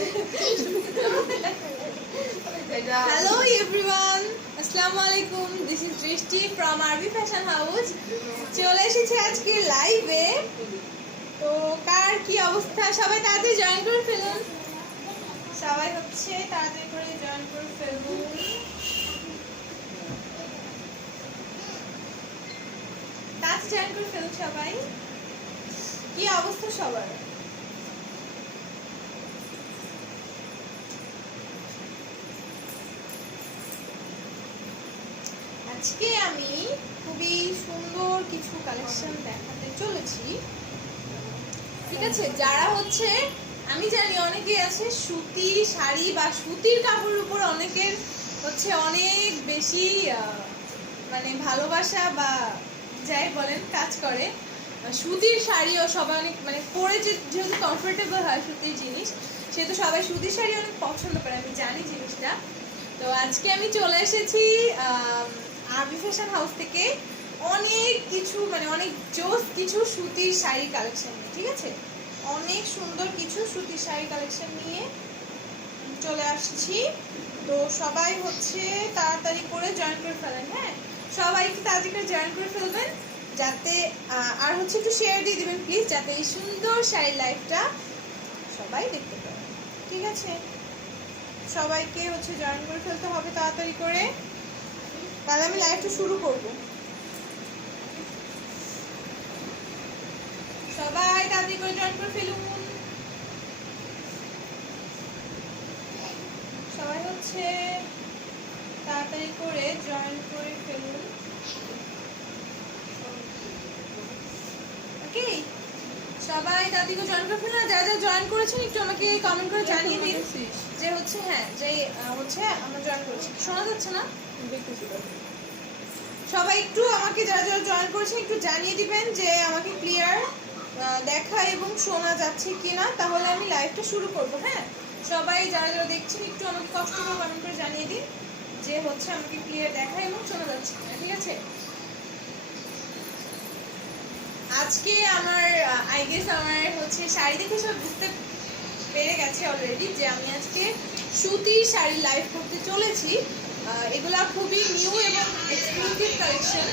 Hello everyone, Assalamualaikum. This is Drishti from RB Fashion House. চলে এসেছি আজকে লাইভে। তো কার কি অবস্থা, সবাই তাড়াতাড়ি জয়েন করে ফেলুন। সবাই হচ্ছে তাড়াতাড়ি করে জয়েন করে ফেলুন। তাড়াতাড়ি জয়েন করে ফেলুন সবাই। কি অবস্থা সবার? আজকে আমি খুবই সুন্দর কিছু কালেকশন দেখাতে চলেছি, ঠিক আছে? যারা হচ্ছে, আমি জানি অনেকেই আছে সুতি শাড়ি বা সুতির কাপড়ের উপর অনেকের হচ্ছে অনেক বেশি মানে ভালোবাসা বা যাই বলেন কাজ করে। সুতির শাড়িও সবাই অনেক মানে পরে যেহেতু কমফোর্টেবল হয় সুতির জিনিস, সেহেতু সবাই সুতির শাড়ি অনেক পছন্দ করে, আমি জানি জিনিসটা। তো আজকে আমি চলে এসেছি আরবি ফ্যাশন হাউস থেকে অনেক কিছু মানে অনেক জোস কিছু সুতির শাড়ি কালেকশন নিয়ে, ঠিক আছে? অনেক সুন্দর কিছু সুতির শাড়ি কালেকশন নিয়ে চলে আসছি। তো সবাই হচ্ছে তাড়াতাড়ি করে জয়েন করে ফেলেন। হ্যাঁ, সবাই একটু তাড়াতাড়ি করে জয়েন করে ফেলবেন, যাতে আর হচ্ছে একটু শেয়ার দিয়ে দিবেন প্লিজ, যাতে এই সুন্দর শাড়ির লাইভটা সবাই দেখতে পারে, ঠিক আছে? সবাইকে হচ্ছে জয়েন করে ফেলতে হবে তাড়াতাড়ি করে, তাহলে আমি লাইভটা শুরু করব। সবাই তাড়াতাড়ি করে জয়েন করে ফেলুন। সবাই হচ্ছে তাড়াতাড়ি করে জয়েন করে ফেলুন। ওকে, সবাই তাড়াতাড়ি করে জয়েন করে ফেলুন। যারা যারা জয়েন করেছেন একটু আমাকে কমেন্ট করে জানিয়ে দিন যে হচ্ছে হ্যাঁ যে হচ্ছে আমরা জয়েন করেছি। শোনা যাচ্ছে না? সবাই একটু আমাকে যারা যারা জয়েন করেছেন একটু জানিয়ে দিবেন যে আমাকে ক্লিয়ার দেখা এবং শোনা যাচ্ছে কিনা, তাহলে আমি লাইভটা শুরু করব। হ্যাঁ, সবাই যারা যারা দেখছেন একটু আমাকে কষ্ট করে কমেন্ট করে জানিয়ে দিন যে হচ্ছে আমাকে ক্লিয়ার দেখা এবং শোনা যাচ্ছে কিনা, ঠিক আছে? আজকে আমার আই গেস আমার হচ্ছে শাড়ি দেখে সব বুঝতে পেরে গেছে অলরেডি যে আমি আজকে সুতির শাড়ি লাইভ করতে চলেছি। এগুলা খুবই নিউ এবং এক্সক্লুসিভ কালেকশন,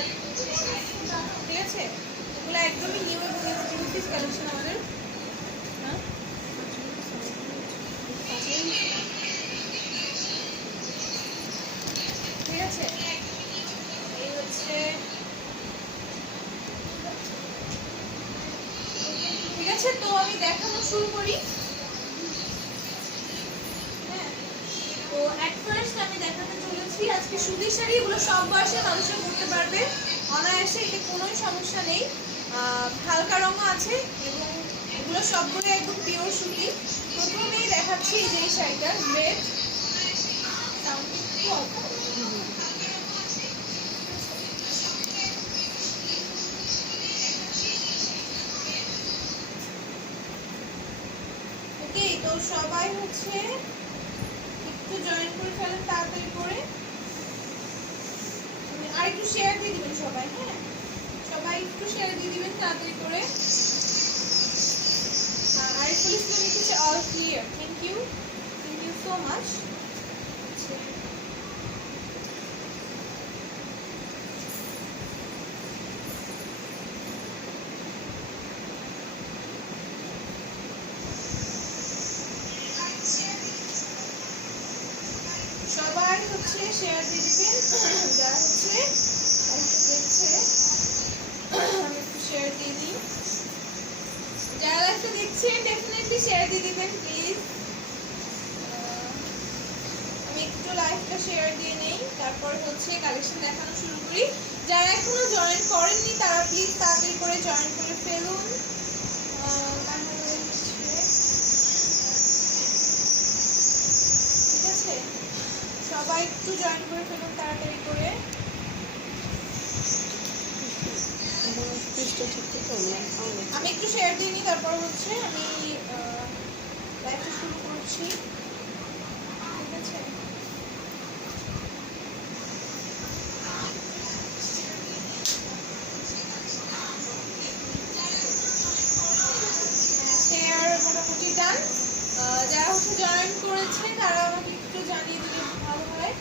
ঠিক আছে? এগুলো একদমই নিউ এবং এক্সক্লুসিভ কালেকশন আমাদের। ঠিক আছে, এই হচ্ছে, ঠিক আছে? তো আমি দেখানো শুরু করি। হ্যাঁ, তো এট ফার্স্ট আমি দেখাতে চলেছি আজকে সুতির শাড়ি। এগুলো সব বয়সের মানুষরা পরতে পারবে অনায়াসে, এতে কোনোই সমস্যা নেই। হালকা রঙও আছে এবং এগুলো সবগুলো একদম পিওর সুতি। প্রথমেই দেখাচ্ছি এই যে এই শাড়িটা রেড, ওকে? তো সবাই হচ্ছে একটু জয়েন করে ফেলেন তাড়াতাড়ি করে, আর একটু শেয়ার দিয়ে দিবেন সবাই। হ্যাঁ, সবাই একটু শেয়ার দিয়ে দিবেন তাড়াতাড়ি করে। আর প্লিজ লিখেছে all clear, thank you so much. সবাই হচ্ছে শেয়ার দিয়ে দিবেন যারা হচ্ছে দেখছে। আমি একটু শেয়ার দিয়ে দিই, যারা লাইভটা দেখছেন ডেফিনেটলি শেয়ার দিয়ে দিবেন প্লিজ। আমি একটু লাইভটা শেয়ার দিয়ে নেই, তারপর হচ্ছে কালেকশন দেখানো শুরু করি। যারা এখনো জয়েন করেননি তারা প্লিজ তাড়াতাড়ি করে জয়েন করে ফেলুন। ঠিক আছে, সবাই একটু জয়েন করে ফেলুন তাড়াতাড়ি করে। আমি একটু শেয়ার দিয়ে নিই, তারপর হচ্ছে আমি লাইভটা শুরু করছি, ঠিক আছে? শেয়ার মোটামুটি ডান। যারা হচ্ছে জয়েন করেছে তারা আমাকে একটু জানিয়ে দিলে ভালো হয়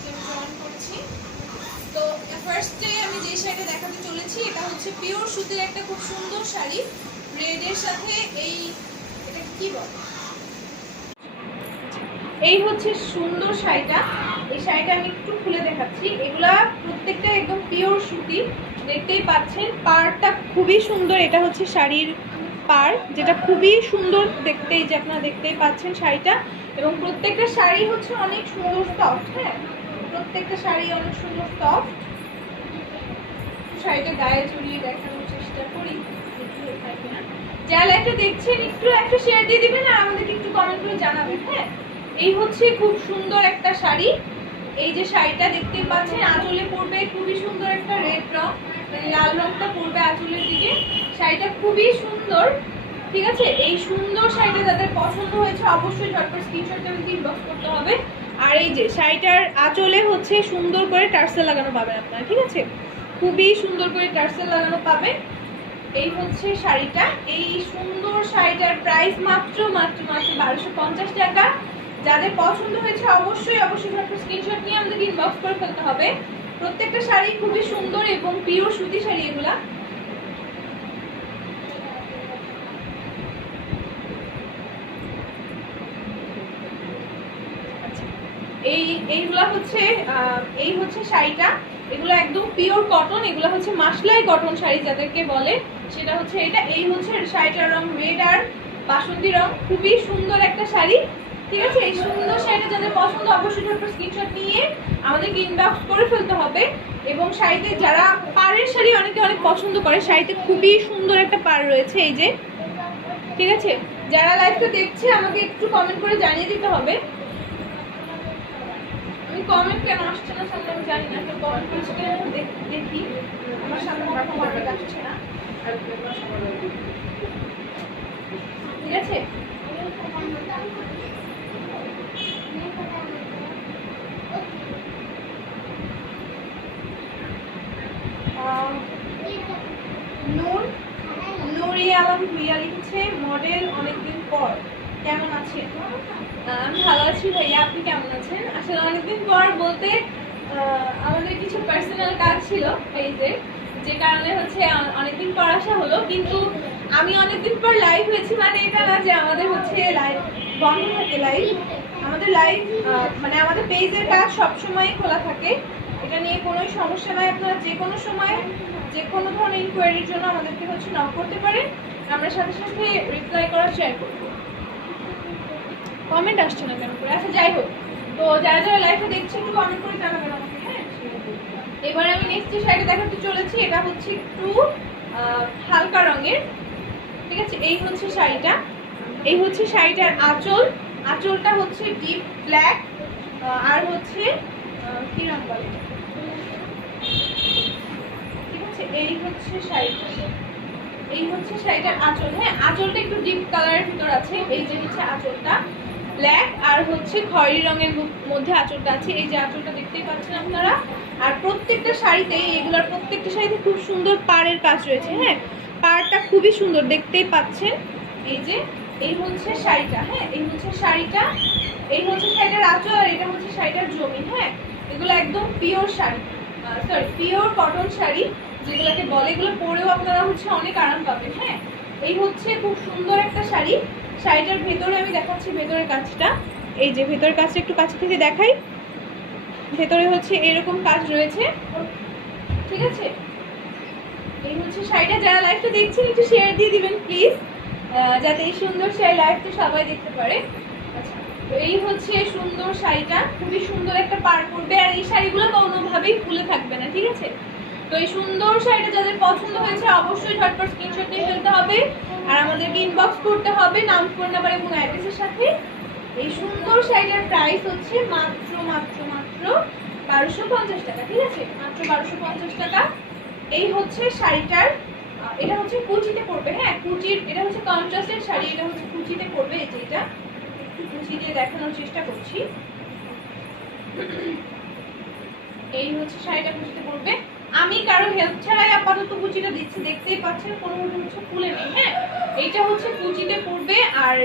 যে আমি জয়েন করেছি। তো ফার্স্টে আমি যে শাড়িটা দেখাতে চলেছি এটা হচ্ছে পিওর সুতির একটা খুব সুন্দর শাড়ি, রেডের সাথে এটা কি বলে, এই হচ্ছে সুন্দর শাড়িটা। এই শাড়িটা আমি একটু খুলে দেখাচ্ছি। এগুলা প্রত্যেকটা একদম পিওর সুতি, দেখতেই পাচ্ছেন পাড়টা খুবই সুন্দর। এটা হচ্ছে শাড়ির পাড়, যেটা খুবই সুন্দর দেখতে, যে আপনারা দেখতেই পাচ্ছেন শাড়িটা। এবং প্রত্যেকটা শাড়ি হচ্ছে অনেক সুন্দর সফট। হ্যাঁ, প্রত্যেকটা শাড়ি অনেক সুন্দর সফট। শাড়িটা গায়ে জড়িয়ে দেখানোর চেষ্টা করি, যারা লাইভটা দেখছেন একটু একটা শেয়ার দিয়ে দিবেন আর আমাদেরকে একটু কমেন্ট করে জানাবেন। হ্যাঁ, এই হচ্ছে খুব সুন্দর একটা শাড়ি। এই যে শাড়িটা দেখতে পাচ্ছেন আঁচলে পড়বে খুবই সুন্দর একটা রেড রং, মানে লাল রংটা পড়বে আঁচলের দিকে। শাড়িটা খুবই সুন্দর, ঠিক আছে। এই সুন্দর শাড়িটা যাদের পছন্দ হয়েছে অবশ্যই ঝটপট স্ক্রিনশট দিয়ে ইনবক্স করতে হবে। আর এই যে শাড়িটার আঁচলে হচ্ছে সুন্দর করে টার্সেল লাগানো পাবেন আপনারা, ঠিক আছে, খুবই সুন্দর করে টার্সেল লাগানো পাবেন। এই হচ্ছে শাড়িটা। এই সুন্দর শাড়িটার প্রাইস মাত্র মাত্র মাত্র 1250 টাকা। যাদের পছন্দ হয়েছে অবশ্যই অবশ্যই স্ক্রিনশট নিয়ে আমাদেরকে ইনবক্স করে ফেলতে হবে। প্রত্যেকটা শাড়ি খুবই সুন্দর এবং পিওর সুতি শাড়ি এগুলা। এইগুলা হচ্ছে এই হচ্ছে শাড়িটা। এগুলো একদম পিওর কটন, এগুলো হচ্ছে মাসলাই কটন শাড়ি যাদেরকে বলে, সেটা হচ্ছে এটা। এই হচ্ছে শাড়িটার রং রেড আর বাসন্তী রং, খুবই সুন্দর একটা শাড়ি, ঠিক আছে। এই সুন্দর শাড়িটা যাদের পছন্দ অবশ্যই ঝটপট স্ক্রিনশট নিয়ে আমাদেরকে ইনবক্স করে ফেলতে হবে। এবং শাড়িতে যারা পাড়ের শাড়ি অনেকে অনেক পছন্দ করে, শাড়িতে খুবই সুন্দর একটা পাড় রয়েছে এই যে, ঠিক আছে। যারা লাইভটা দেখছে আমাকে একটু কমেন্ট করে জানিয়ে দিতে হবে। আমি কমেন্ট কেন আসছে না সামনে আমি জানি না, কেউ কমেন্ট করছে কিনা দেখি। আমার সামনে কমেন্ট আসছে না, ঠিক আছে। নুরিয়া আলম ভুইয়া লিখছে মডেল অনেকদিন পর, কেমন আছেন? আমি ভালো আছি ভাইয়া, আপনি কেমন আছেন? আসলে অনেকদিন পর বলতে আমাদের কিছু পার্সোনাল কাজ ছিল এই যে কারণে হচ্ছে অনেকদিন পর আসা হলো। কিন্তু আমি অনেকদিন পর লাইভ হয়েছি মানে এটা না যে আমাদের হচ্ছে লাইভ বন্ধ থাকে। আমাদের লাইভ মানে আমাদের পেজের কাজ সবসময় খোলা থাকে, এটা নিয়ে কোনো সমস্যা নয়। আপনারা যে কোনো সময় যে কোনো ধরনের ইনকোয়ারির জন্য আমাদেরকে হচ্ছে নক করতে পারেন, আমরা সাথে সাথে রিপ্লাই করার ট্রাই করব। কমেন্ট আসছে না কেন করে? আচ্ছা যাই হোক, তো যারা যারা লাইভে দেখছে একটু কমেন্ট করে জানাবেন আমাকে। হ্যাঁ, এবারে আমি নেক্সট যে শাড়িটা দেখাতে চলেছি এটা হচ্ছে একটু হালকা রঙের, ঠিক আছে। এই হচ্ছে শাড়িটা, এই হচ্ছে শাড়িটার আঁচলটা হচ্ছে ডিপ ব্ল্যাক আর হচ্ছে কি রং বলে, ঠিক আছে। এই হচ্ছে শাড়িটা, এই হচ্ছে শাড়িটার আঁচল। হ্যাঁ, আঁচলটা একটু ডিপ কালারের ভিতর আছে। এই যে হচ্ছে আঁচলটা ব্ল্যাক আর হচ্ছে খয়েরি রঙের মধ্যে আঁচলটা আছে। এই যে আঁচলটা দেখতেই পাচ্ছেন আপনারা। আর প্রত্যেকটা শাড়িতে, এগুলোর প্রত্যেকটা শাড়িতে খুব সুন্দর পাড়ের কাজ রয়েছে। হ্যাঁ, পাড়টা খুবই সুন্দর দেখতেই পাচ্ছেন। এই যে এই হচ্ছে শাড়িটা, হ্যাঁ এই হচ্ছে শাড়িটা, এই হচ্ছে শাড়িটার আঁচল আর এটা হচ্ছে শাড়িটার জমি। হ্যাঁ, এগুলো একদম pure sari, sorry pure cotton sari যেগুলোকে বলে, এগুলো পরেও আপনারা হচ্ছে অনেক আরাম পাবেন। হ্যাঁ, এই হচ্ছে খুব সুন্দর একটা শাড়ি। শাড়িটার ভেতরে আমি দেখাচ্ছি ভেতরের কাজটা। এই যে ভেতরের কাজটা একটু কাছে থেকে দেখাই। ভেতরে হচ্ছে এরকম কাজ রয়েছে, ঠিক আছে। এই হচ্ছে শাড়িটা। যারা লাইভটা দেখছেন একটু শেয়ার দিয়ে দিবেন প্লিজ, যাতে এই সুন্দর শাড়ি লাইভটা সবাই দেখতে পারে। আচ্ছা, তো এই হচ্ছে সুন্দর শাড়িটা, খুবই সুন্দর একটা পাড় পড়বে আর এই শাড়িগুলো কোনোভাবেই খুলে থাকবে না, ঠিক আছে। তো এই সুন্দর শাড়িটা যাদের পছন্দ হয়েছে অবশ্যই ঝটপট স্ক্রিনশট নিয়ে ফেলতে হবে আর আমাদেরকে ইনবক্স করতে হবে নাম, ফোন নাম্বার এবং অ্যাড্রেসের সাথে। এই সুন্দর শাড়িটার প্রাইস হচ্ছে মাত্র মাত্র মাত্র 1250 টাকা, ঠিক আছে, মাত্র 1250 টাকা। এই হচ্ছে শাড়িটার, এটা হচ্ছে কুচিতে পড়বে। হ্যাঁ, কুচির, এটা হচ্ছে কন্ট্রাস্টের শাড়ি, এটা হচ্ছে কুচিতে পড়বে। এই যে এটা একটু কুচি দিয়ে দেখানোর চেষ্টা করছি। এই হচ্ছে শাড়িটা কুচিতে পড়বে। আমি কারো হেল্প ছাড়াই আপাতত কুচিটা দিচ্ছি, দেখতেই পাচ্ছেন কোনো হচ্ছে খুলে নেই। হ্যাঁ, এইটা হচ্ছে কুচিতে পড়বে আর আর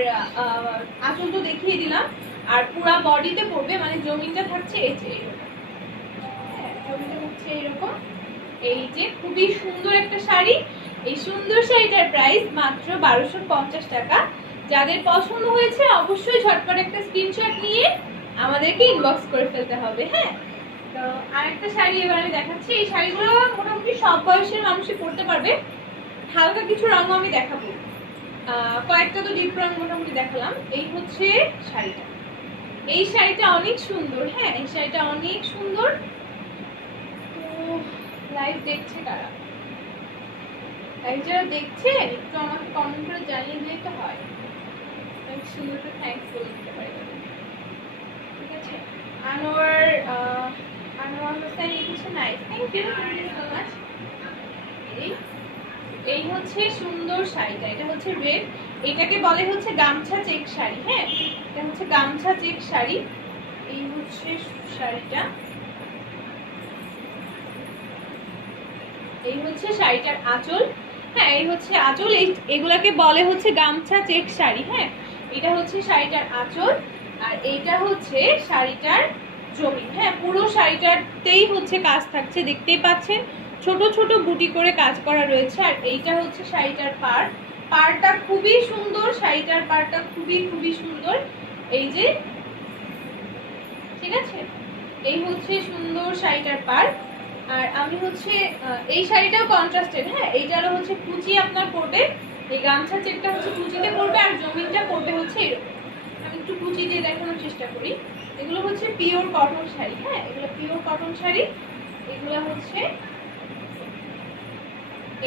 আঁচল তো দেখিয়ে দিলাম। আর পুরা বডিতে পড়বে, মানে জমিনটা থাকছে এই যে এরকম, হ্যাঁ জমিনটা থাকছে এরকম। এই যে খুবই সুন্দর একটা শাড়ি। এই সুন্দর শাড়িটার প্রাইস মাত্র 1250 টাকা। যাদের পছন্দ হয়েছে অবশ্যই ঝটপট একটা স্ক্রিনশট নিয়ে আমাদেরকে ইনবক্স করে ফেলতে হবে। হ্যাঁ, তো আরেকটা শাড়ি এবার আমি দেখাচ্ছি। এই শাড়িগুলো মোটামুটি সব বয়সের মানুষই পরতে পারবে। হালকা কিছু রঙও আমি দেখাবো, কয়েকটা তো ডিপ রং মোটামুটি দেখালাম। এই হচ্ছে শাড়িটা, এই শাড়িটা অনেক সুন্দর। হ্যাঁ, এই শাড়িটা অনেক সুন্দর। তো লাইভ দেখছে কারা? লাইভ যারা দেখছে একটু আমাকে কমেন্ট করে জানিয়ে দিলে তো হয়, আমি সুন্দর করে থ্যাঙ্কস বলে দিতে পারি। ঠিক আছে, আনোয়ার হোসেন লিখেছে nice, thank you so much. এই হচ্ছে সুন্দর শাড়িটা, এটা হচ্ছে রেড, এটাকে বলে হচ্ছে গামছা চেক শাড়ি। হ্যাঁ, এটা হচ্ছে গামছা চেক শাড়ি। এই হচ্ছে শাড়িটা, এই হচ্ছে শাড়িটার আঁচল। হ্যাঁ, এই হচ্ছে আঁচল। এগুলাকে বলে হচ্ছে গামছা চেক শাড়ি। হ্যাঁ, এটা হচ্ছে শাড়িটার আঁচল, আর এইটা হচ্ছে শাড়িটার জমিন। হ্যাঁ, পুরো শাড়িটাতেই হচ্ছে কাজ থাকছে, দেখতেই পাচ্ছেন ছোট ছোট বুটি করে কাজ করা রয়েছে। আর এইটা হচ্ছে শাড়িটার পাড়টা খুবই সুন্দর, শাড়িটার পাড়টা খুবই খুবই সুন্দর। এই যে, ঠিক আছে, এই হচ্ছে সুন্দর শাড়িটার পাড়। আর আমি হচ্ছে এই শাড়িটাও কন্ট্রাস্টেড। হ্যাঁ, এইটারও হচ্ছে কুচি আপনার পড়বে, এই গামছা চেকটা হচ্ছে কুচিতে পড়বে, আর জমিনটা পড়বে হচ্ছে এরকম। আমি একটু কুচি দিয়ে দেখানোর চেষ্টা করি। এগুলো হচ্ছে পিওর কটন শাড়ি। হ্যাঁ, এগুলো পিওর কটন শাড়ি। এগুলো হচ্ছে,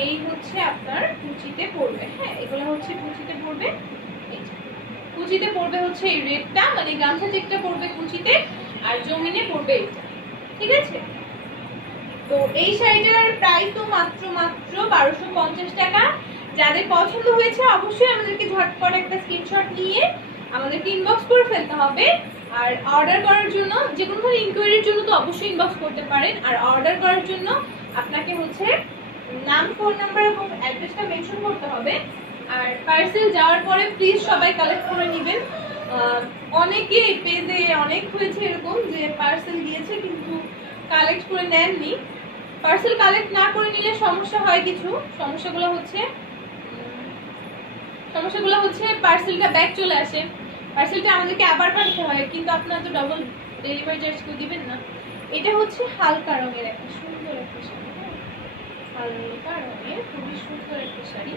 এই হচ্ছে আপনার কুচিতে পড়বে। হ্যাঁ, এগুলো হচ্ছে কুচিতে পড়বে, এই কুচিতে পড়বে হচ্ছে এই রেডটা, মানে গামছা চেকটা পড়বে কুচিতে, আর জমিনে পড়বে এটা। ঠিক আছে, তো এই শাড়িটার প্রাইস তো মাত্র 1250 টাকা। যাদের পছন্দ হয়েছে অবশ্যই আমাদেরকে ঝটপট একটা স্ক্রিনশট নিয়ে আমাদেরকে ইনবক্স করে ফেলতে হবে। আর অর্ডার করার জন্য, যে কোনো ধরনের ইনকোয়ারির জন্য তো অবশ্যই ইনবক্স করতে পারেন। আর অর্ডার করার জন্য আপনাকে হচ্ছে নাম, ফোন নাম্বার এবং অ্যাড্রেসটা মেনশন করতে হবে। আর পার্সেল যাওয়ার পরে প্লিজ সবাই কালেক্ট করে নেবেন। অনেকে পেজে অনেক হয়েছে এরকম যে পার্সেল দিয়েছে কিন্তু কালেক্ট করে নেননি। পার্সেল কালেক্ট না করে নিলে সমস্যা হয় কিছু। সমস্যাগুলো হচ্ছে পার্সেলটা ব্যাক চলে আসে, পার্সেলটা আমাদেরকে আবার পাঠাতে হয়, কিন্তু আপনারা তো ডবল ডেলিভারি চার্জ করে দিবেন না। এটা হচ্ছে হালকা রঙের একটা সুন্দর একটা শাড়ি। হালকা রঙের খুবই সুন্দর একটা শাড়ি।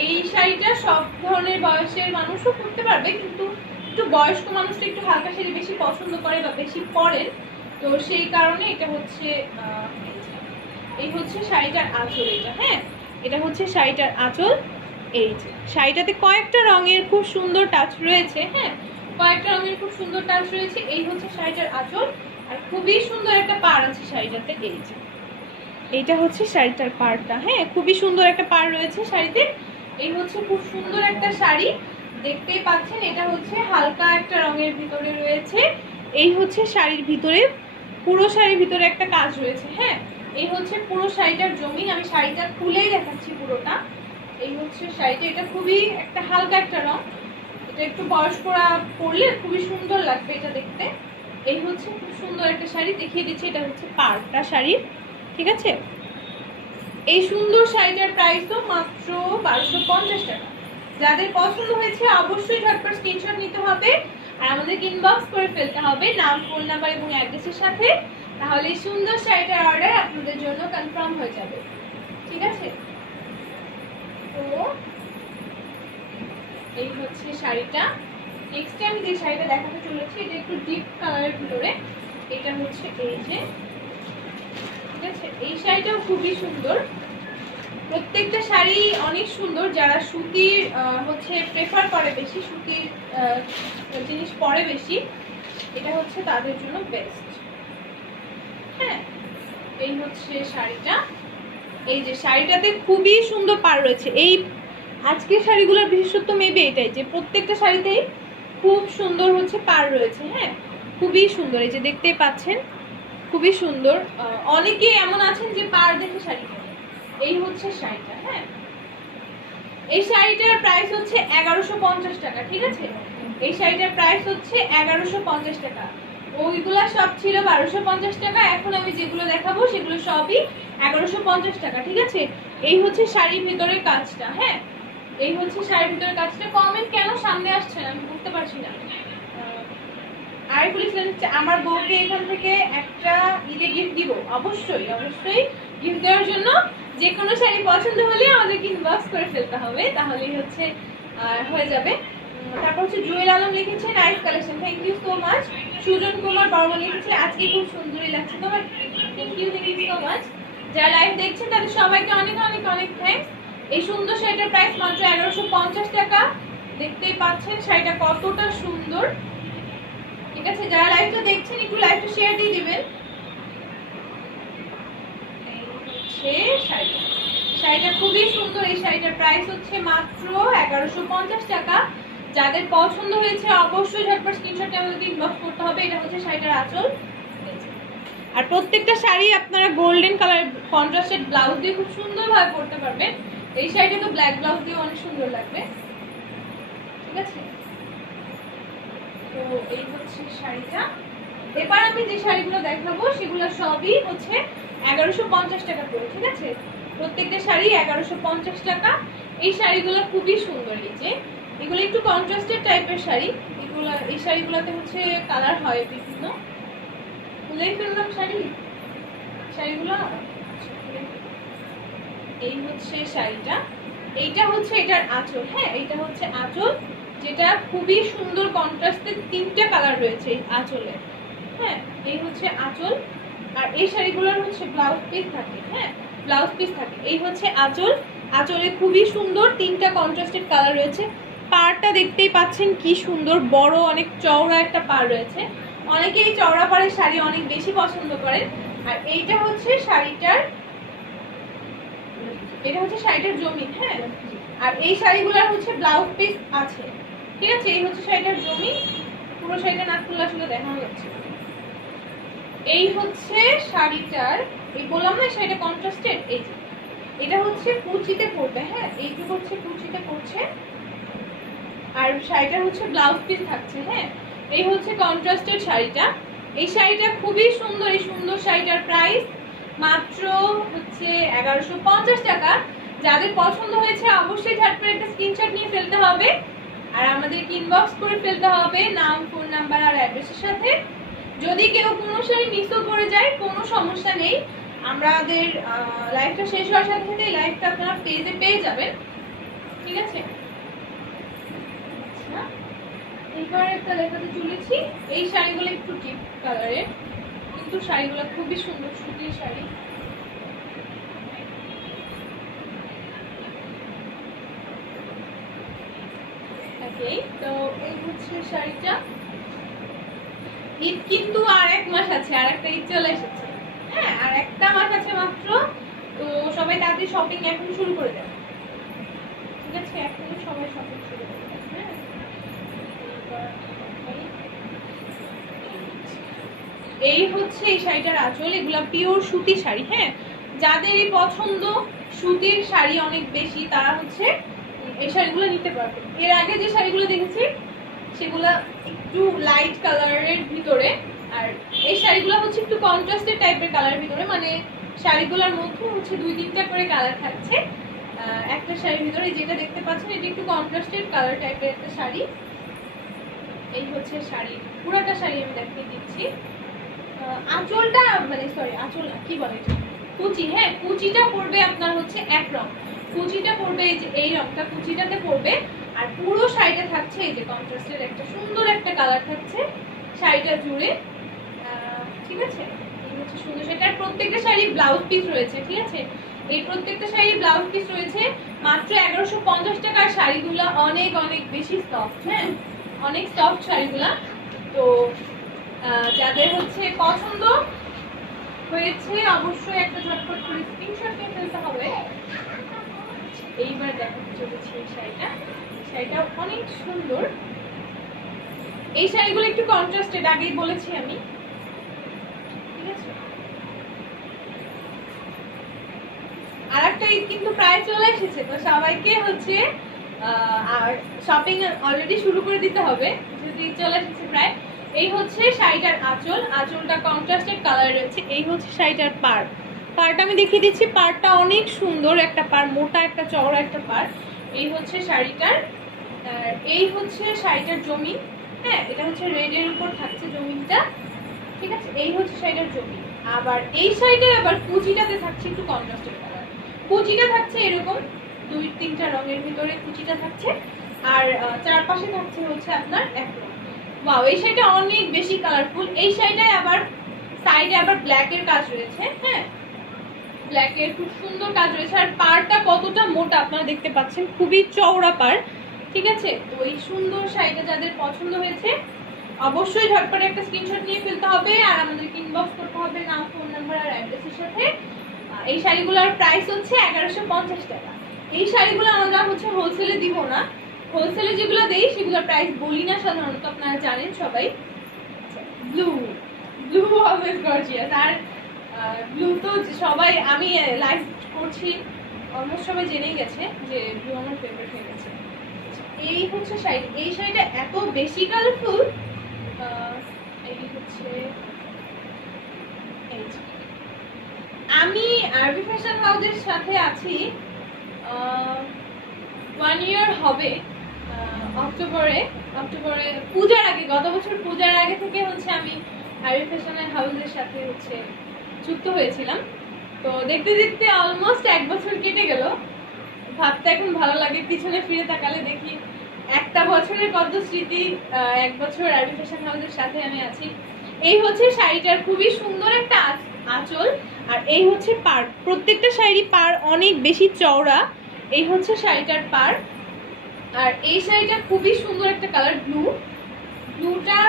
এই শাড়িটা সব ধরনের বয়সের মানুষও পরতে পারবে, কিন্তু একটু বয়স্ক মানুষটা একটু হালকা শাড়ি বেশি পছন্দ করে বা বেশি পরেন, তো সেই কারণে এটা হচ্ছে এই হচ্ছে শাড়িটার আঁচল। এটা, হ্যাঁ, এটা হচ্ছে শাড়িটার আঁচল। এই যে শাড়িটাতে কয়েকটা রঙের খুব সুন্দর টাচ রয়েছে। হ্যাঁ, কয়েকটা রঙের খুব সুন্দর টাচ রয়েছে। এই হচ্ছে শাড়িটার আঁচল, আর খুবই সুন্দর একটা পাড় আছে শাড়িটাতে। এই যে এইটা হচ্ছে শাড়িটার পাড়টা। হ্যাঁ, খুবই সুন্দর একটা পাড় রয়েছে শাড়িতে। এই হচ্ছে খুব সুন্দর একটা শাড়ি, দেখতেই পাচ্ছেন। এটা হচ্ছে হালকা একটা রঙের ভিতরে রয়েছে। এই হচ্ছে শাড়ির ভিতরে, পুরো শাড়ির ভিতরে একটা কাজ রয়েছে। হ্যাঁ, এই হচ্ছে পুরো শাড়িটার জমিন। আমি শাড়িটা খুলেই দেখাচ্ছি পুরোটা। এই হচ্ছে শাড়িটা, এটা খুবই একটা হালকা একটা রং। এটা একটু বয়স্করা পরলে খুবই সুন্দর লাগবে এটা দেখতে। এই হচ্ছে খুব সুন্দর একটা শাড়ি, দেখিয়ে দিচ্ছি। এটা হচ্ছে পাড়টা শাড়ির। ঠিক আছে, এই সুন্দর শাড়িটার প্রাইস তো মাত্র 1250 টাকা। যাদের পছন্দ হয়েছে অবশ্যই ঝটপট স্ক্রিনশট নিতে হবে আর আমাদেরকে ইনবক্স করে ফেলতে হবে নাম, ফোন নাম্বার এবং অ্যাড্রেসের সাথে। তাহলে এই সুন্দর শাড়িটার অর্ডার আপনাদের জন্য কনফার্ম হয়ে যাবে। ঠিক আছে, তো এই হচ্ছে শাড়িটা। নেক্সট আমি যে শাড়িটা দেখাতে চলেছি এটা একটু ডিপ কালারের ভিতরে। এটা হচ্ছে এই যে, ঠিক আছে, এই শাড়িটাও খুবই সুন্দর। প্রত্যেকটা শাড়ি অনেক সুন্দর। যারা সুতির হচ্ছে প্রেফার করে, বেশি সুতির জিনিস পরে বেশি, এটা হচ্ছে তাদের জন্য বেস্ট। হ্যাঁ, এই হচ্ছে শাড়িটা। এই যে শাড়িটাতে খুবই সুন্দর পাড় রয়েছে। এই আজকের শাড়িগুলোর বিশেষত্ব মেবি এটাই যে প্রত্যেকটা শাড়িতেই খুব সুন্দর হচ্ছে পাড় রয়েছে। হ্যাঁ, খুবই সুন্দর। এই যে দেখতেই পাচ্ছেন খুবই সুন্দর। অনেকে এমন আছেন যে পাড় দেখে শাড়ি কেনে। এই হচ্ছে শাড়িটা। হ্যাঁ, এই শাড়িটার প্রাইস হচ্ছে 1150 টাকা, ঠিক আছে? এই শাড়িটার প্রাইস হচ্ছে 1150 টাকা। ওইগুলা সব ছিল 1250 টাকা, এখন আমি যেগুলো দেখাবো সেগুলো সবই 1150 টাকা, ঠিক আছে? এই হচ্ছে শাড়ির ভিতরের কাজটা। হ্যাঁ, এই হচ্ছে শাড়ির ভিতরের কাজটা। কমেন্ট কেন সামনে আসছে না আমি বুঝতে পারছি না। আর বলেছিলেন আমার বউকে এখান থেকে একটা ঈদে গিফট দিব। অবশ্যই অবশ্যই গিফট দেওয়ার জন্য যে কোনো শাড়ি পছন্দ হলে আমাদেরকে ইনবক্স করে ফেলতে হবে, তাহলেই হচ্ছে হয়ে যাবে। তারপর হচ্ছে জুয়েল আলম লিখেছে nice collection, thank you so much. Sujan Kumar Barman লিখেছে আজকে খুব সুন্দরই লাগছে তোমার, থ্যাংক ইউ সো মাচ। যারা লাইভ দেখছেন তাদের সবাইকে অনেক অনেক অনেক থ্যাঙ্কস। এই সুন্দর শাড়িটার প্রাইস মাত্র 1150 টাকা। দেখতেই পাচ্ছেন শাড়িটা কতটা সুন্দর, ঠিক আছে? যারা লাইভটা দেখছেন একটু লাইভটা শেয়ার দিয়ে দিবেন। এই হচ্ছে শাড়িটা, শাড়িটা খুবই সুন্দর। এই শাড়িটার প্রাইস হচ্ছে মাত্র 1150 টাকা। যাদের পছন্দ হয়েছে অবশ্যই ঝটপট স্ক্রিনশট আমাদেরকে ইনবক্স করতে হবে। এটা হচ্ছে শাড়িটার আঁচল। আর প্রত্যেকটা শাড়ি আপনারা গোল্ডেন কালার কন্ট্রাস্টেড ব্লাউজ দিয়ে খুব সুন্দরভাবে পরতে পারবেন। এই শাড়িটা তো ব্ল্যাক ব্লাউজ দিয়ে অনেক সুন্দর লাগবে, ঠিক আছে? তো এই হচ্ছে শাড়িটা। এবার আমি যে শাড়িগুলো দেখাবো সেগুলো সবই হচ্ছে 1150 টাকা করে, ঠিক আছে? প্রত্যেকটা শাড়ি 1150 টাকা। এই শাড়িগুলো খুবই সুন্দর। এই যে এগুলো একটু কন্ট্রাস্টেড টাইপের শাড়ি, এগুলো এই শাড়িগুলোতে হচ্ছে কালার হয় বিভিন্ন। খুলেই ফেললাম শাড়িগুলো। এই হচ্ছে শাড়িটা, এইটা হচ্ছে এটার আঁচল। হ্যাঁ, এইটা হচ্ছে আঁচল, যেটা খুবই সুন্দর কন্ট্রাস্টে তিনটা কালার রয়েছে এই আঁচলে। হ্যাঁ, এই হচ্ছে আঁচল। আর এই শাড়িগুলোর হচ্ছে ব্লাউজ পিস থাকে। হ্যাঁ, ব্লাউজ পিস থাকে। এই হচ্ছে আঁচল, আঁচলে খুবই সুন্দর তিনটা কন্ট্রাস্টেড কালার রয়েছে। পাড়টা দেখতেই পাচ্ছেন কি সুন্দর, বড় অনেক চওড়া একটা পাড় রয়েছে। অনেকে এই চওড়া পাড়ের শাড়ি অনেক বেশি পছন্দ করেন। আর এইটা হচ্ছে শাড়িটার, এটা হচ্ছে শাড়িটার জমিন। হ্যাঁ, আর এই শাড়িগুলোর হচ্ছে ব্লাউজ পিস আছে, ঠিক আছে? এই হচ্ছে শাড়িটার জমিন। পুরো শাড়িটা না খুললে আসলে দেখানো যাচ্ছে। এই হচ্ছে শাড়িটার, এই বললাম না শাড়িটা কন্ট্রাস্টেড। এই যে এটা হচ্ছে কুচিতে পড়বে। হ্যাঁ, এইটুকু হচ্ছে কুচিতে পড়ছে। আর শাড়িটার হচ্ছে ব্লাউজ পিস থাকছে। হ্যাঁ, এই হচ্ছে কন্ট্রাস্টেড শাড়িটা। এই শাড়িটা খুবই সুন্দর। এই সুন্দর শাড়িটার প্রাইস মাত্র হচ্ছে 1150 টাকা। যাদের পছন্দ হয়েছে অবশ্যই ঝটপট একটা স্ক্রিনশট নিয়ে ফেলতে হবে, আর আমাদেরকে ইনবক্স করে ফেলতে হবে নাম, ফোন নাম্বার আর অ্যাড্রেসের সাথে। যদি কেউ কোনো শাড়ি মিসও করে যায় কোনো সমস্যা নেই, আমাদের লাইভটা শেষ হওয়ার সাথে সাথে লাইভটা আপনারা পেজে পেয়ে যাবেন, ঠিক আছে? এবার একটা দেখাতে চলেছি। এই শাড়িগুলো একটু ডিপ কালারের, কিন্তু শাড়িগুলো খুবই সুন্দর, সুতির শাড়ি। তো এই হচ্ছে শাড়িটা। ঈদ কিন্তু আর এক মাস আছে, আর একটা ঈদ চলে এসেছে। হ্যাঁ, আর একটা মাস আছে মাত্র। তো সবাই তাড়াতাড়ি শপিং এখন শুরু করে দেয়, ঠিক আছে? এখন সবাই শপিং শুরু করে দেয়। হ্যাঁ, এই হচ্ছে এই শাড়িটার আঁচল। এগুলা পিওর সুতি শাড়ি। হ্যাঁ, যাদের এই পছন্দ সুতির শাড়ি অনেক বেশি, তারা হচ্ছে এই শাড়িগুলো নিতে পারবে। এর আগে যে শাড়িগুলো দেখেছি সেগুলো একটু লাইট কালারের ভিতরে, আর এই শাড়িগুলো হচ্ছে একটু কন্ট্রাস্টেড টাইপের কালারের ভিতরে। মানে শাড়িগুলোর মধ্যে হচ্ছে 2-3টা করে কালার থাকছে একটা শাড়ির ভিতরে। যেটা দেখতে পাচ্ছেন এটা একটু কন্ট্রাস্টেড কালার টাইপের একটা শাড়ি। এই হচ্ছে শাড়ি, পুরাটা শাড়ি আমি দেখিয়ে দিচ্ছি। আঁচলটা মানে সরি আঁচল কি বলে এটা, কুচি। হ্যাঁ, কুচিটা পড়বে আপনার হচ্ছে এক রং। কুচিটা পড়বে এই যে এই রংটা কুচিটাতে পড়বে। আর পুরো শাড়িটা থাকছে এই যে কন্ট্রাস্টের একটা সুন্দর একটা কালার থাকছে শাড়িটা জুড়ে, ঠিক আছে? এই হচ্ছে সুন্দর শাড়িটার প্রত্যেকটা শাড়ি ব্লাউজ পিস রয়েছে, ঠিক আছে? এই প্রত্যেকটা শাড়ি ব্লাউজ পিস রয়েছে মাত্র 1150 টাকা। শাড়িগুলো অনেক অনেক বেশি সফট। হ্যাঁ, অনেক সফট শাড়িগুলা। তো যাদের হচ্ছে পছন্দ হয়েছে অবশ্যই একটা ঝটপট করে স্ক্রিনশট নিয়ে ফেলতে হবে। এইবার দেখাতে চলেছি এই শাড়িটা। শাড়িটা অনেক সুন্দর। এই শাড়িগুলো একটু কন্ট্রাস্টেড, আগেই বলেছি আমি, ঠিক আছে? আর আরেকটা ঈদ কিন্তু প্রায় চলে এসেছে, তো সবাইকে হচ্ছে আর শপিং অলরেডি শুরু করে দিতে হবে, যদি চলে এসেছে প্রায়। এই হচ্ছে শাড়িটার আঁচল, আঁচলটা কন্ট্রাস্টেড কালার রয়েছে। এই হচ্ছে শাড়িটার পাড়টা আমি দেখিয়ে দিচ্ছি। পাড়টা অনেক সুন্দর একটা পাড়, মোটা একটা চওড়া একটা পাড়। এই হচ্ছে শাড়িটার, আর এই হচ্ছে শাড়িটার জমিন। হ্যাঁ, এটা হচ্ছে রেডের উপর থাকছে জমিনটা, ঠিক আছে। এই হচ্ছে শাড়িটার জমিন। আবার এই শাড়িটার আবার কুচিটাতে থাকছে একটু কন্ট্রাস্টেড কালার। কুচিটা থাকছে এরকম 2-3টা রঙের ভিতরে কুচিটা থাকছে, আর চারপাশে থাকছে হচ্ছে আপনার এক রং। ওয়াও, এই শাড়িটা অনেক বেশি কালারফুল। এই শাড়িটায় আবার সাইডে আবার ব্ল্যাকের কাজ রয়েছে। হ্যাঁ, ব্ল্যাকের খুব সুন্দর কাজ রয়েছে। আর পাড়টা কতটা মোটা আপনারা দেখতে পাচ্ছেন, খুবই চওড়া পাড়, ঠিক আছে। তো এই সুন্দর শাড়িটা যাদের পছন্দ হয়েছে অবশ্যই ঝটপট একটা স্ক্রিনশট নিয়ে ফেলতে হবে, আর আমাদেরকে ইনবক্স করতে হবে নাম, ফোন নাম্বার আর অ্যাড্রেসের সাথে। এই শাড়িগুলোর প্রাইস হচ্ছে 1150 টাকা। এই শাড়িগুলো আমরা হচ্ছে হোলসেলে দিব না, হোলসেলে যেগুলো দেই সেগুলো প্রাইস বলি না সাধারণত, আপনারা জানেন সবাই। Blue always gorgeous. আর ব্লু তো সবাই, আমি লাইভ করছি অলমোস্ট সবাই জেনেই গেছে যে ব্লু আমার ফেভারিট হয়ে গেছে। এই হচ্ছে শাড়ি, এই শাড়িটা এত বেশি কালারফুল। এই হচ্ছে আমি আরবি ফ্যাশন হাউসের সাথে আছি 1 ইয়ার হবে অক্টোবরে পূজার আগে, গত বছর পূজার আগে থেকে হচ্ছে আমি আরবি ফ্যাশন হাউসের সাথে হচ্ছে যুক্ত হয়েছিলাম। তো দেখতে দেখতে অলমোস্ট 1 বছর কেটে গেল। ভাবতে এখন ভালো লাগে, পিছনে ফিরে তাকালে দেখি একটা বছরের কত স্মৃতি। 1 বছর আরবি ফ্যাশন হাউসের সাথে আমি আছি। এই হচ্ছে শাড়িটার খুবই সুন্দর একটা আঁচল, আর এই হচ্ছে পাড়। প্রত্যেকটা শাড়ি পাড় অনেক বেশি চওড়া। এই হচ্ছে শাড়িটার পাড়, আর এই শাড়িটা খুবই সুন্দর একটা কালার ব্লুটা।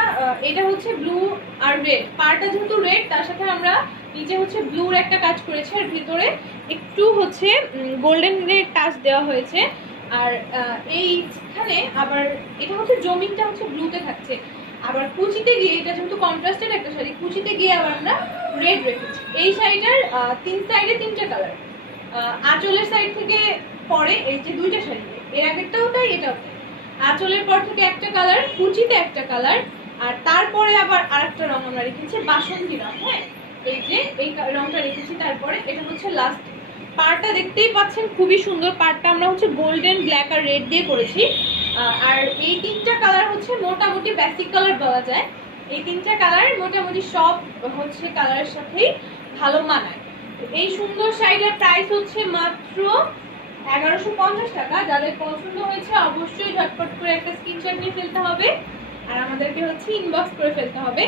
এটা হচ্ছে ব্লু আর রেড, পাড়টা যেহেতু রেড তার সাথে আমরা নিচে হচ্ছে ব্লুর একটা কাজ করেছি, আর ভিতরে একটু হচ্ছে গোল্ডেন রেড টাচ দেওয়া হয়েছে। আর এইখানে আবার এটা হচ্ছে জমিনটা হচ্ছে ব্লুতে থাকছে। আবার কুচিতে গিয়ে, এটা যেহেতু কন্ট্রাস্টেড একটা শাড়ি, কুচিতে গিয়ে আবার আমরা রেড রেখেছি। এই শাড়িটার 3 সাইডে 3টা কালার, আঁচলের সাইড থেকে পরে এই যে 2টা শাড়ি, এর আগেরটাও তাই এটাও তাই। আঁচলের পর থেকে একটা কালার, কুচিতে একটা কালার, আর তারপরে আবার আরেকটা রং আমরা রেখেছি বাসন্তী রং। হ্যাঁ, এই যে এই রংটা রেখেছি। তারপরে এটা হচ্ছে লাস্ট পাড়টা, দেখতেই পাচ্ছেন খুবই সুন্দর পাড়টা। আমরা হচ্ছে গোল্ডেন, ব্ল্যাক আর রেড দিয়ে করেছি। আর এই 3টা কালার হচ্ছে মোটামুটি বেসিক কালার বলা যায়। এই 3টা কালার মোটামুটি সব হচ্ছে কালারের সাথেই ভালো মানায়। এই সুন্দর শাড়িটার প্রাইস হচ্ছে মাত্র 1150 টাকা। যাদের পছন্দ হয়েছে অবশ্যই ঝটপট করে একটা স্ক্রিনশট নিয়ে ফেলতে হবে, আর আমাদেরকে হচ্ছে ইনবক্স করে ফেলতে হবে।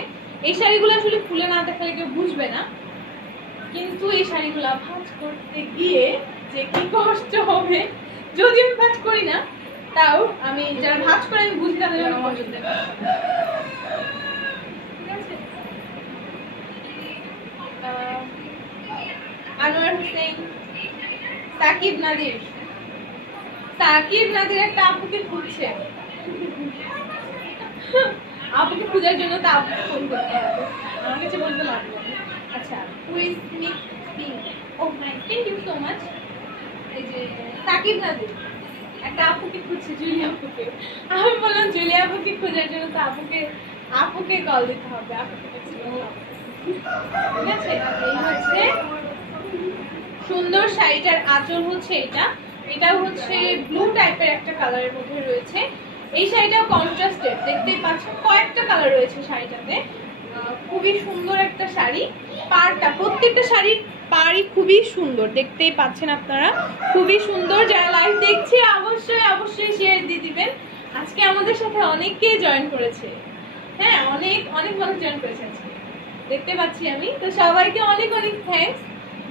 এই শাড়িগুলো আসলে খুলে না দেখালে কেউ বুঝবে না, কিন্তু এই শাড়িগুলো ভাঁজ করতে গিয়ে যে কি কষ্ট হবে, যদি আমি ভাঁজ করি না তাও আমি যারা ভাঁজ করে আমি বুঝি তাদের জন্য কষ্ট দেবে। ঠিক আছে, আনোয়ার হোসেন, সাকিব নাদির একটা আপুকে খুঁজছে, আপুকে খোঁজার জন্য তো আপুকে ফোন করতে হবে, আমার কাছে বলতে লাগবে। আচ্ছা, কুইজ মিক পিং, oh my, thank you so much. এই যে সাকিব নাদির একটা আপুকে খুঁজছে, জুলি আপুকে। আমি বললাম জুলি আপুকে খোঁজার জন্য তো আপুকে কল দিতে হবে, আপুকে ঠিক আছে। এই হচ্ছে সুন্দর শাড়িটার আঁচল হচ্ছে এটা হচ্ছে ব্লু টাইপের একটা কালারের মধ্যে রয়েছে। এই শাড়িটাও কন্ট্রাস্টেড, দেখতেই পাচ্ছেন কয়েকটা কালার রয়েছে শাড়িটাতে। খুবই সুন্দর একটা শাড়ি। পাড়টা, প্রত্যেকটা শাড়ির পাড়ই খুবই সুন্দর, দেখতেই পাচ্ছেন আপনারা, খুবই সুন্দর। যারা লাইভ দেখছে অবশ্যই শেয়ার দিয়ে দিবেন। আজকে আমাদের সাথে অনেকেই জয়েন করেছে। হ্যাঁ, অনেক মানুষ জয়েন করেছে আজকে, দেখতে পাচ্ছি আমি। তো সবাইকে অনেক থ্যাঙ্কস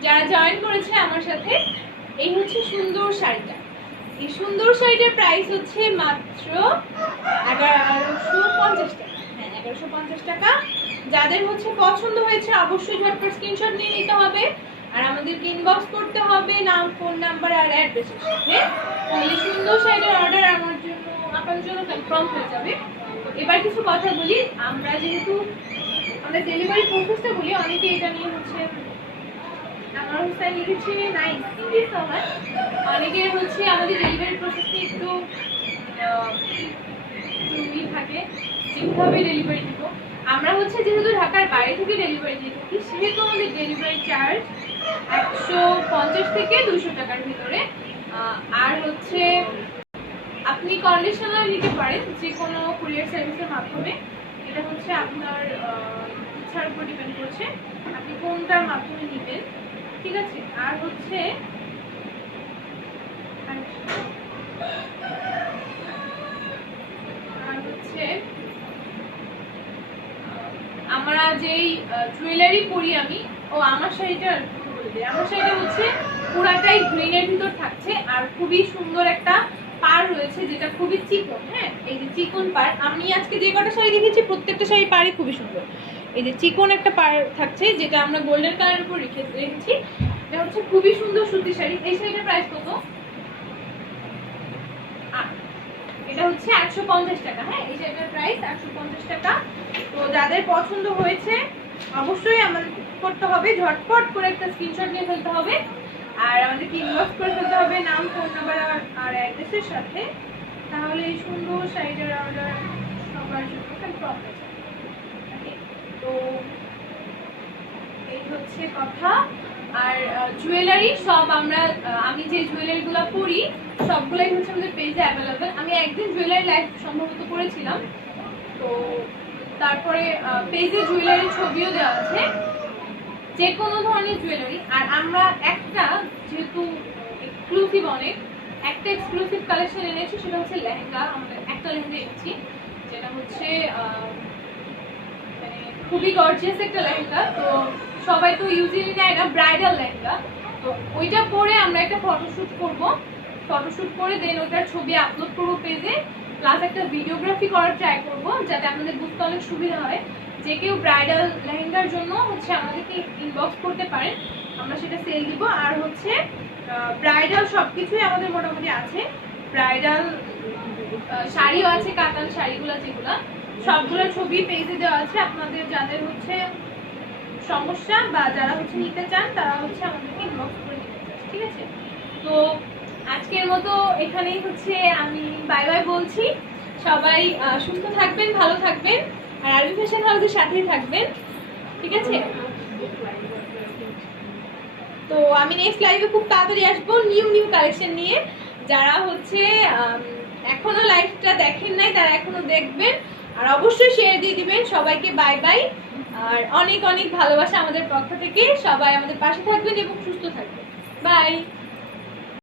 যারা জয়েন করেছে আমার সাথে। এই হচ্ছে সুন্দর শাড়িটা। এই সুন্দর শাড়িটার প্রাইস হচ্ছে মাত্র 1150 টাকা। হ্যাঁ, 1150 টাকা। যাদের হচ্ছে পছন্দ হয়েছে অবশ্যই ঝটপট স্ক্রিনশট নিয়ে নিতে হবে, আর আমাদেরকে ইনবক্স করতে হবে নাম, ফোন নাম্বার আর অ্যাড্রেসের সাথে। এই সুন্দর শাড়িটার অর্ডার আপনার জন্য কনফার্ম হয়ে যাবে। এবার কিছু কথা বলি, আমরা ডেলিভারি প্রসেসটা বলি, অনেকে এটা নিয়ে হচ্ছে আমার হোসেন লিখেছে nice, thank you so much. অনেকে হচ্ছে আমাদের ডেলিভারি প্রসেসটা একটু থাকে, যেভাবে ডেলিভারি দিব। আমরা হচ্ছে যেহেতু ঢাকার বাইরে থেকে ডেলিভারি দিয়ে থাকি, সেহেতু আমাদের ডেলিভারি চার্জ 150 থেকে 200 টাকার ভিতরে। আর হচ্ছে আপনি কন্ডিশনার নিতে পারেন যে কোনো কুরিয়ার সার্ভিসের মাধ্যমে। এটা হচ্ছে আপনার ইচ্ছার উপর ডিপেন্ড করছে আপনি কোনটার মাধ্যমে নেবেন, ঠিক আছে। আর হচ্ছে আমরা যেই জুয়েলারি পরি আমি, আমার শাড়িটা বলে দিই। আমার শাড়িটা হচ্ছে পুরাটাই গ্রিনের ভিতর থাকছে, আর খুবই সুন্দর একটা পার রয়েছে যেটা খুবই চিকন। হ্যাঁ, এই যে চিকন পার, আমি আজকে যে কটা শাড়ি দেখেছি প্রত্যেকটা শাড়ি পাড়ই খুবই সুন্দর। এই যে চিকন একটা পার থাকছে যেটা আমরা গোল্ডেন কালারের উপর রেখেছি। এটা হচ্ছে খুবই সুন্দর সুতির শাড়ি। এই শাড়িটার প্রাইস কত? এটা হচ্ছে 150 টাকা। হ্যাঁ, এই শাড়িটার প্রাইস 150 টাকা। তো যাদের পছন্দ হয়েছে অবশ্যই আমাদের করতে হবে, ঝটপট করে একটা স্ক্রিনশট নিয়ে ফেলতে হবে, আর আমাদেরকে ইনবক্স করে ফেলতে হবে নাম, ফোন নাম্বার আর অ্যাড্রেসের সাথে। তাহলে এই সুন্দর শাড়িটার অর্ডার সবার জন্য কনফার্ম হয়ে যাবে। তো এই হচ্ছে কথা। আর জুয়েলারি সব আমি যে জুয়েলারিগুলো পরি সবগুলাই হচ্ছে আমাদের পেজে অ্যাভেলেবেল। আমি একদিন জুয়েলারি লাইভ সম্ভবত করেছিলাম, তো তারপরে পেজে জুয়েলারির ছবিও দেওয়া আছে, যে কোনো ধরনের জুয়েলারি। আর আমরা একটা যেহেতু এক্সক্লুসিভ অনেক, একটা এক্সক্লুসিভ কালেকশন এনেছি, সেটা হচ্ছে লেহেঙ্গা। আমরা একটা লেহেঙ্গা এনেছি যেটা হচ্ছে মানে খুবই গর্জিয়াস একটা লেহেঙ্গা। তো সবাই তো ইউজুয়ালি নেয় না, ব্রাইডাল লেহেঙ্গা। তো ওইটা পরে আমরা একটা ফটোশ্যুট করব, ফটোশ্যুট করে দেন ওটার ছবি আপলোড করবো পেজে, প্লাস একটা ভিডিওগ্রাফি করার ট্রাই করব, যাতে আমাদের বুঝতে অনেক সুবিধা হয়। যে কেউ ব্রাইডাল লেহেঙ্গার জন্য হচ্ছে আমাদেরকে ইনবক্স করতে পারেন, আমরা সেটা সেল দিব। আর হচ্ছে ব্রাইডাল সবকিছুই আমাদের মোটামুটি আছে। ব্রাইডাল শাড়িও আছে, কাতান শাড়িগুলো যেগুলো, সবগুলোর ছবি পেজে দেওয়া আছে। আপনাদের যাদের হচ্ছে সমস্যা বা যারা হচ্ছে নিতে চান তারা হচ্ছে আমাদেরকে ইনবক্স করে দিতে চান, ঠিক আছে। তো আজকের মতো এখানেই হচ্ছে আমি বাই বাই বলছি। সবাই সুস্থ থাকবেন, ভালো থাকবেন, আর আরবি ফ্যাশন হাউসের সাথেই থাকবেন, ঠিক আছে। তো আমি নেক্সট লাইভে খুব তাড়াতাড়ি আসবো নিউ কালেকশন নিয়ে। যারা হচ্ছে এখনো লাইভটা দেখেন নাই তারা এখনো দেখবেন, আর অবশ্যই শেয়ার দিয়ে দিবেন। সবাইকে বাই বাই, আর অনেক অনেক ভালোবাসা আমাদের পক্ষ থেকে। সবাই আমাদের পাশে থাকবেন এবং সুস্থ থাকবেন। বাই।